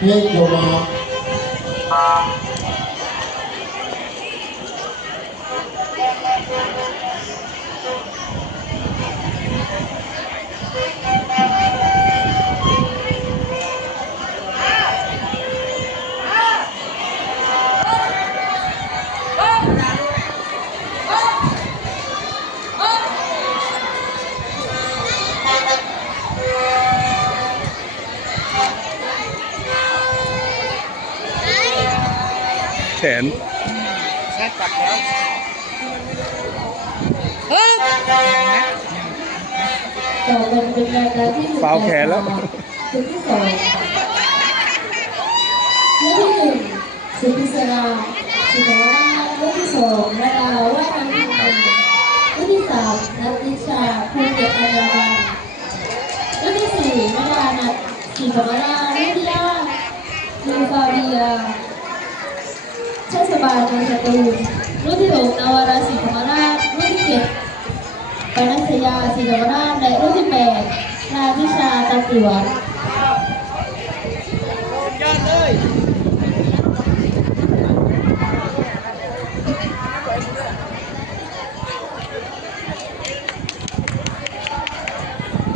เทพโยมาแขนแค่ตัดแล้วต่อไปเป็นรายการที่เปล่าแขนแล้วชุดที่สองเรื่องที่หนึ่งสุพิศราสุภวราชเรื่องที่สองนาดาว่าทำงานเรื่องที่สามนัทนิชาภูเก็ตอันดามันเรื่องที่สี่นาดานัทสีธรรมราชเรื่องที่ห้าลูฟาเบียเทศบาลเมืองสตูลรุ่นที่หกนวาราศรีธรรมราชรุ่นที่เจ็ดปนัสยาศรีธรรมราชและรุ่นที่แปดนาทิชาตะกัว